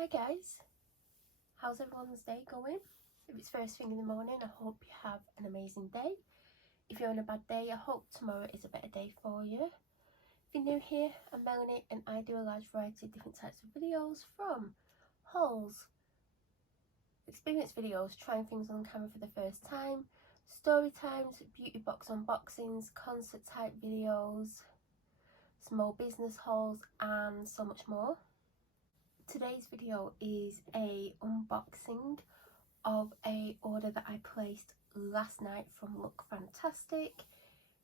Hi guys, how's everyone's day going? If it's first thing in the morning, I hope you have an amazing day. If you're on a bad day, I hope tomorrow is a better day for you. If you're new here, I'm Melanie and I do a large variety of different types of videos, from hauls, experience videos, trying things on camera for the first time, story times, beauty box unboxings, concert type videos, small business hauls and so much more. Today's video is a unboxing of a order that I placed last night from Look Fantastic.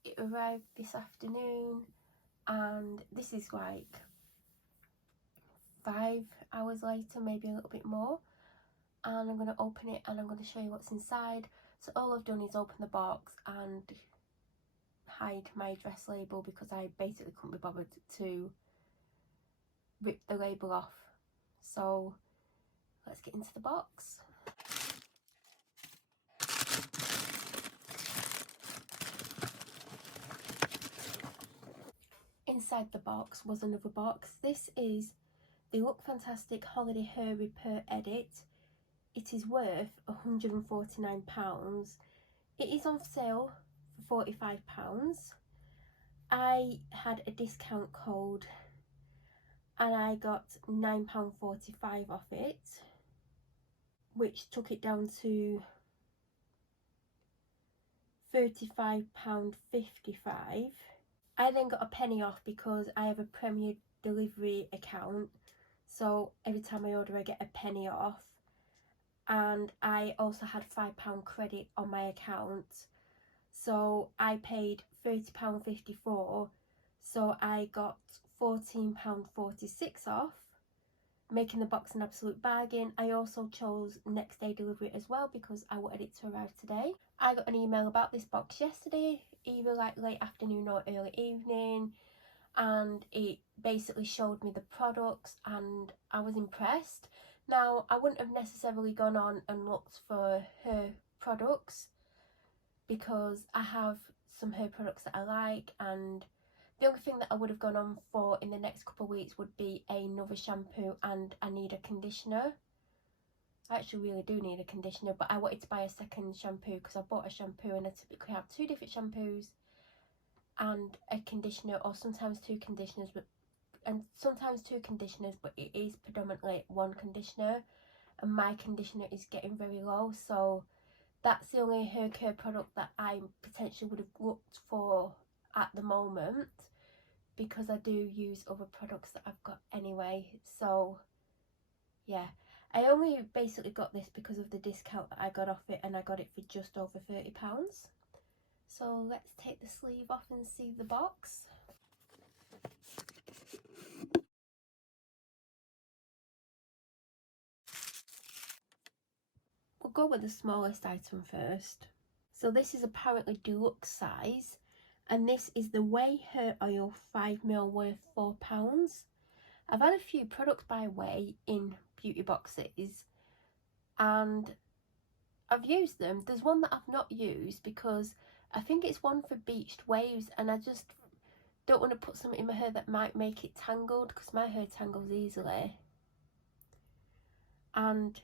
It arrived this afternoon and this is like 5 hours later, maybe a little bit more, and I'm going to open it and I'm going to show you what's inside. So all I've done is open the box and hide my address label because I basically couldn't be bothered to rip the label off. So let's get into the box. Inside the box was another box. This is the Look Fantastic Holiday Hair Repair Edit. It is worth £149. It is on sale for £45. I had a discount code and I got £9.45 off it, which took it down to £35.55. I then got a penny off because I have a Premier delivery account, so every time I order I get a penny off, and I also had £5 credit on my account, so I paid £30.54, so I got £14.46 off, making the box an absolute bargain. I also chose next day delivery as well because I wanted it to arrive today. I got an email about this box yesterday, either like late afternoon or early evening, and it basically showed me the products and I was impressed. Now, I wouldn't have necessarily gone on and looked for her products because I have some hair products that I like, and the only thing that I would have gone on for in the next couple of weeks would be another shampoo, and I need a conditioner. I actually really do need a conditioner, but I wanted to buy a second shampoo because I bought a shampoo and I typically have 2 different shampoos and a conditioner, or sometimes 2 conditioners, but it is predominantly 1 conditioner, and my conditioner is getting very low, so that's the only hair care product that I potentially would have looked for at the moment, because I do use other products that I've got anyway. So yeah, I only basically got this because of the discount that I got off it, and I got it for just over £30. So let's take the sleeve off and see the box. We'll go with the smallest item first. So this is apparently deluxe size, and this is the Way Hair Oil 5ml worth £4. I've had a few products by Way in beauty boxes and I've used them. There's one that I've not used because I think it's one for beached waves, and I just don't want to put something in my hair that might make it tangled because my hair tangles easily. And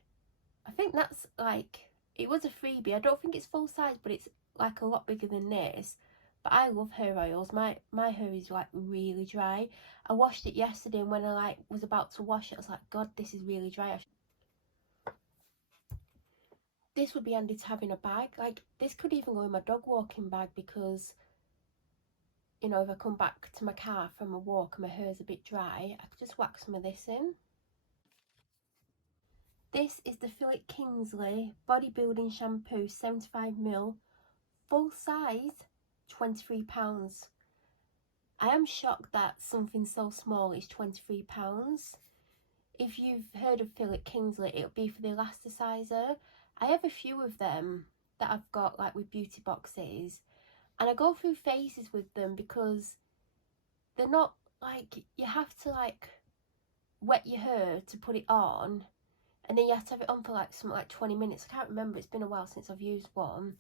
I think that's like, it was a freebie. I don't think it's full size, but it's like a lot bigger than this. But I love hair oils. My hair is like really dry. I washed it yesterday, and when I like was about to wash it, I was like, God, this is really dry. This would be handy to have in a bag. Like, this could even go in my dog walking bag because, you know, if I come back to my car from a walk and my hair's a bit dry, I could just whack some of this in. This is the Philip Kingsley Bodybuilding Shampoo 75ml, full size, £23. I am shocked that something so small is £23. If you've heard of Philip Kingsley, it'll be for the elasticizer. I have a few of them that I've got like with beauty boxes, and I go through phases with them because they're not like, you have to like wet your hair to put it on, and then you have to have it on for like something like 20 minutes. I can't remember, it's been a while since I've used one.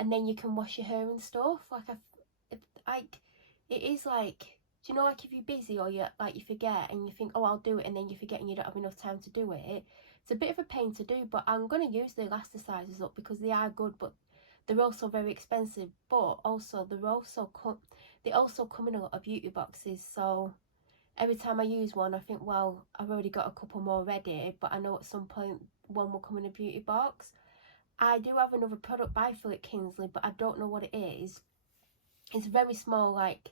And then you can wash your hair and stuff. Like it is like you know, like if you're busy or you forget and you think, oh, I'll do it, and then you forget and you don't have enough time to do it. It's a bit of a pain to do, but I'm going to use the elasticizers up because they are good, but they're also very expensive. But also they also come in a lot of beauty boxes, so every time I use one, I think, well, I've already got a couple more ready, but I know at some point one will come in a beauty box. I do have another product by Philip Kingsley, but I don't know what it is. It's very small, like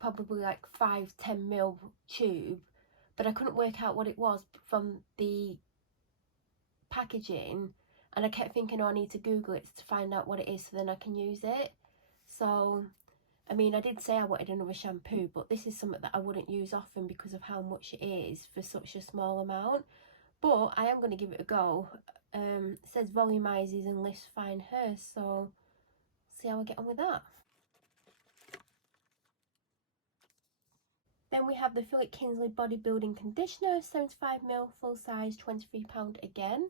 probably like 5-10 ml tube, but I couldn't work out what it was from the packaging, and I kept thinking, oh, I need to Google it to find out what it is so then I can use it. So I mean, I did say I wanted another shampoo, but this is something that I wouldn't use often because of how much it is for such a small amount. But I am going to give it a go. It says volumizes and lifts fine hair, so see how I get on with that. Then we have the Philip Kingsley Bodybuilding Conditioner, 75ml, full size, £23 again.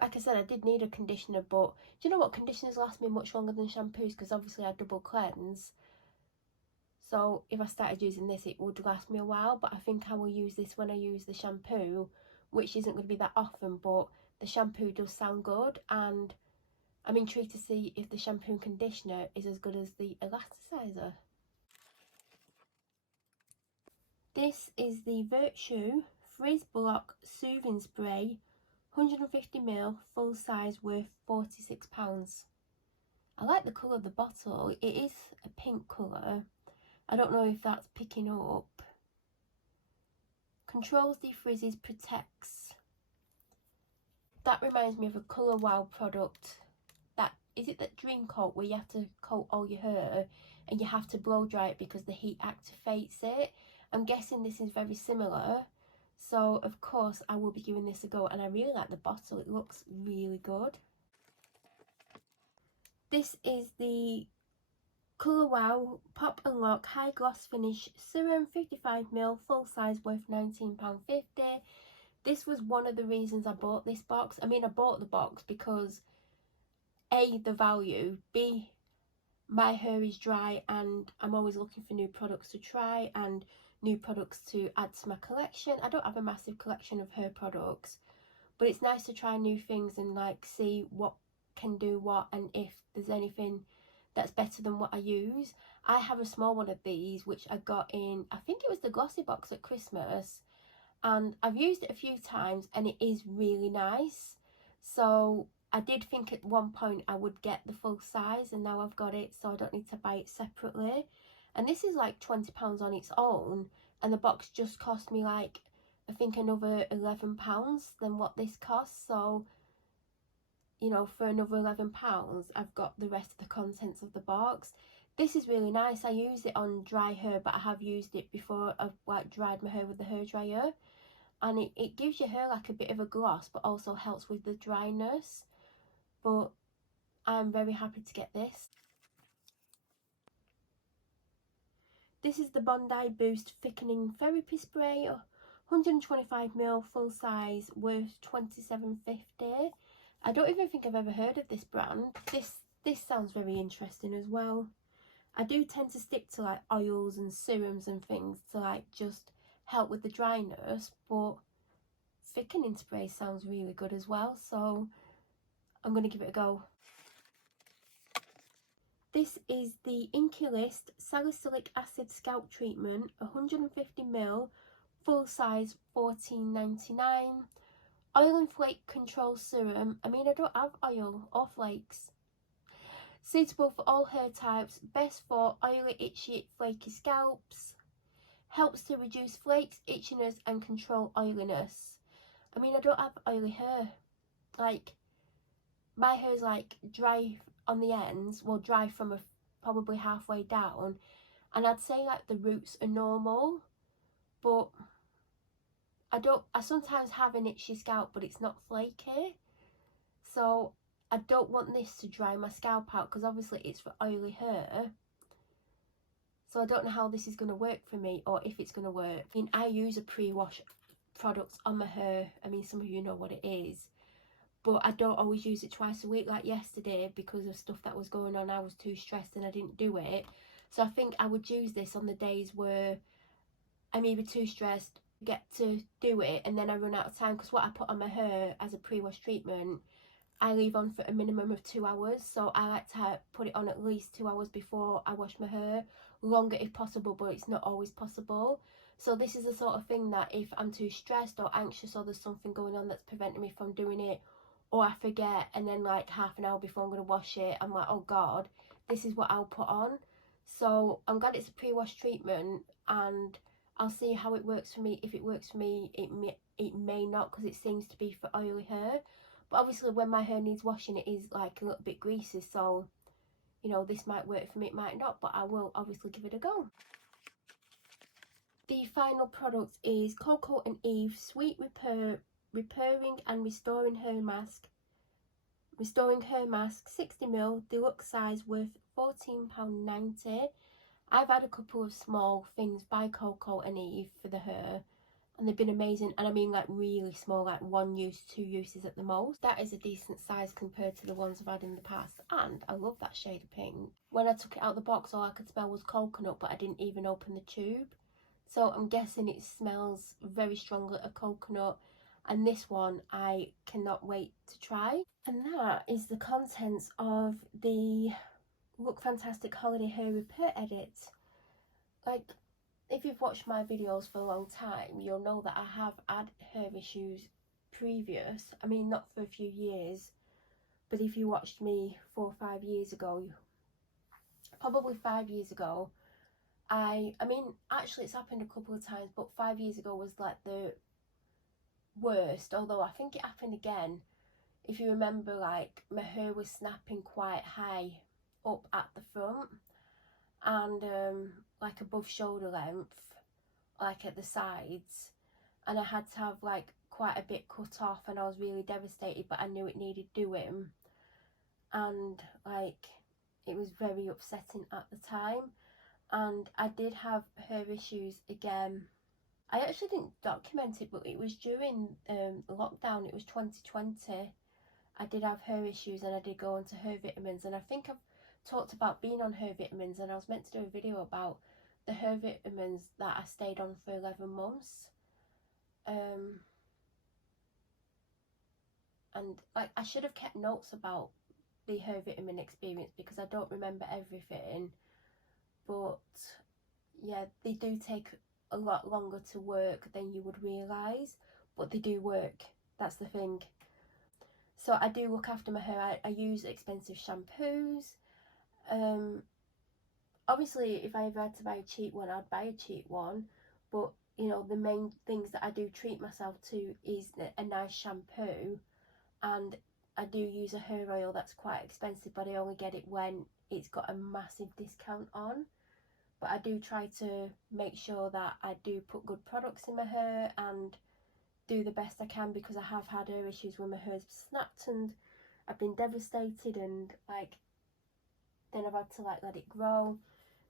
Like I said, I did need a conditioner, but do you know what? Conditioners last me much longer than shampoos because obviously I double cleanse. So if I started using this, it would last me a while, but I think I will use this when I use the shampoo, which isn't going to be that often, but the shampoo does sound good, and I'm intrigued to see if the shampoo and conditioner is as good as the elasticizer. This is the Virtue Frizz Block Soothing Spray, 150ml, full size, worth £46. I like the colour of the bottle. It is a pink colour. I don't know if that's picking up. Controls, defrizzes, protects. That reminds me of a Colour Wow product. That is it, that Dream Coat, where you have to coat all your hair and you have to blow dry it because the heat activates it. I'm guessing this is very similar. So of course I will be giving this a go, and I really like the bottle. It looks really good. This is the Colour Wow Pop and Lock High Gloss Finish Serum, 55ml, full size, worth £19.50. This was one of the reasons I bought this box. I mean, I bought the box because A, the value, B, my hair is dry and I'm always looking for new products to try and new products to add to my collection. I don't have a massive collection of hair products, but it's nice to try new things and like see what can do what, and if there's anything that's better than what I use. I have a small one of these which I got in, I think it was the glossy box at Christmas, and I've used it a few times and it is really nice. So I did think at one point I would get the full size, and now I've got it, so I don't need to buy it separately. And this is like £20 on its own, and the box just cost me like, I think, another £11 than what this costs. So, you know, for another £11 I've got the rest of the contents of the box. This is really nice. I use it on dry hair, but I have used it before I've like dried my hair with the hairdryer, and it gives your hair like a bit of a gloss but also helps with the dryness. But I'm very happy to get this. This is the Bondi Boost Thickening Therapy Spray, 125ml, full size, worth £27.50. I don't even think I've ever heard of this brand. This sounds very interesting as well. I do tend to stick to like oils and serums and things to like just help with the dryness, but thickening spray sounds really good as well, so I'm going to give it a go. This is the Inculist Salicylic Acid Scalp Treatment, 150ml, full size, £14.99. Oil and Flake Control Serum. I mean, I don't have oil or flakes. Suitable for all hair types, best for oily, itchy, flaky scalps. Helps to reduce flakes, itchiness and control oiliness. I mean, I don't have oily hair. Like, my hair's like dry on the ends, well, dry from probably halfway down, and I'd say like the roots are normal, but I sometimes have an itchy scalp, but it's not flaky, so I don't want this to dry my scalp out because obviously it's for oily hair. So I don't know how this is going to work for me, or if it's going to work. I mean, I use a pre-wash product on my hair. I mean, some of you know what it is, but I don't always use it twice a week like yesterday because of stuff that was going on. I was too stressed and I didn't do it. So I think I would use this on the days where I'm either too stressed, get to do it, and then I run out of time, because what I put on my hair as a pre-wash treatment, I leave on for a minimum of 2 hours. So I like to put it on at least 2 hours before I wash my hair, longer if possible, but it's not always possible. So this is the sort of thing that if I'm too stressed or anxious, or there's something going on that's preventing me from doing it, or I forget, and then like half an hour before I'm going to wash it, I'm like, oh god, this is what I'll put on. So I'm glad it's a pre-wash treatment, and I'll see how it works for me. If it works for me, it may not, because it seems to be for oily hair. But obviously when my hair needs washing, it is like a little bit greasy, so you know, this might work for me, it might not, but I will obviously give it a go. The final product is Coco and Eve Sweet Repairing and Restoring Hair Mask. 60ml, deluxe size, worth £14.90. I've had a couple of small things by Coco and Eve for the hair, and they've been amazing. And I mean like really small, like 1 use, 2 uses at the most. That is a decent size compared to the ones I've had in the past, and I love that shade of pink. When I took it out of the box, all I could smell was coconut, but I didn't even open the tube, so I'm guessing it smells very strongly of coconut, and this one I cannot wait to try. And that is the contents of the Look Fantastic Holiday Hair Repair Edit. Like, if you've watched my videos for a long time, you'll know that I have had hair issues previous. I mean, not for a few years, but if you watched me 4 or 5 years ago, probably 5 years ago, I mean, actually it's happened a couple of times, but 5 years ago was like the worst, although I think it happened again. If you remember, like, my hair was snapping quite high up at the front, and like above shoulder length, like at the sides, and I had to have like quite a bit cut off, and I was really devastated, but I knew it needed doing, and like it was very upsetting at the time. And I did have hair issues again. I actually didn't document it, but it was during lockdown. It was 2020. I did have hair issues, and I did go on to hair vitamins, and I think I've talked about being on hair vitamins, and I was meant to do a video about the hair vitamins that I stayed on for 11 months. And like, I should have kept notes about the hair vitamin experience, because I don't remember everything, but yeah, they do take a lot longer to work than you would realise, but they do work, that's the thing. So I do look after my hair. I use expensive shampoos. Obviously if I ever had to buy a cheap one, I'd buy a cheap one, but you know, the main things that I do treat myself to is a nice shampoo, and I do use a hair oil that's quite expensive, but I only get it when it's got a massive discount on. But I do try to make sure that I do put good products in my hair and do the best I can, because I have had hair issues where my hair's snapped and I've been devastated, and like then I've had to like let it grow.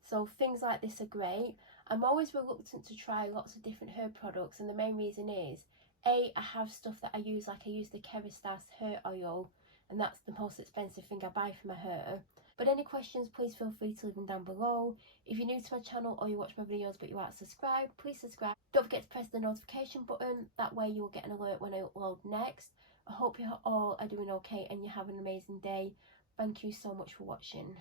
So things like this are great. I'm always reluctant to try lots of different hair products, and the main reason is I have stuff that I use, like I use the Kerastase hair oil, and that's the most expensive thing I buy for my hair. But any questions, please feel free to leave them down below. If you're new to my channel or you watch my videos but you aren't subscribed, please subscribe. Don't forget to press the notification button, that way you will get an alert when I upload next. I hope you all are doing okay and you have an amazing day. Thank you so much for watching.